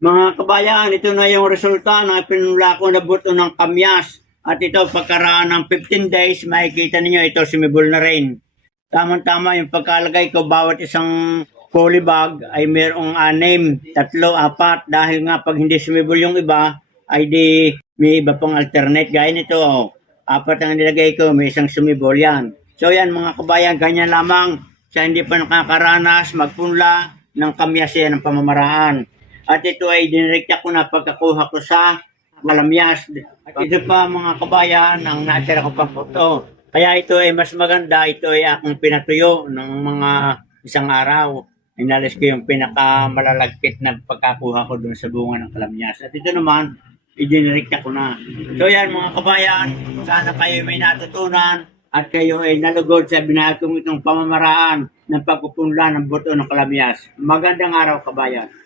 Mga kabayan, ito na yung resulta ng pinula ko na buto ng kamyas. At ito, pagkaraan ng 15 days, makikita ninyo ito sumibol na rin. Tama-tama yung pagkalagay ko, bawat isang polybag ay mayroong anim, tatlo, apat. Dahil nga pag hindi sumibol yung iba, ay di may iba pang alternate. Gaya nito, oh, apat ang nilagay ko, may isang sumibol yan. So yan mga kabayan, ganyan lamang sa hindi pa nakakaranas, magpunla ng kamyas yan ng pamamaraan. At ito ay dinirekta ko na pagkakuha ko sa malamyas. At ito pa mga kabayan, ang natira ko pa photo. Kaya ito ay mas maganda, ito ay akong pinatuyo ng mga isang araw. Inalis ko yung pinakamalalagkit na pagkakuha ko dun sa bunga ng kalamyas. At ito naman, idinirekta ko na. So yan mga kabayan, sana kayo may natutunan at kayo ay nalugod sa binahagong itong pamamaraan ng pagpupunla ng buto ng kalamyas. Magandang araw kabayan.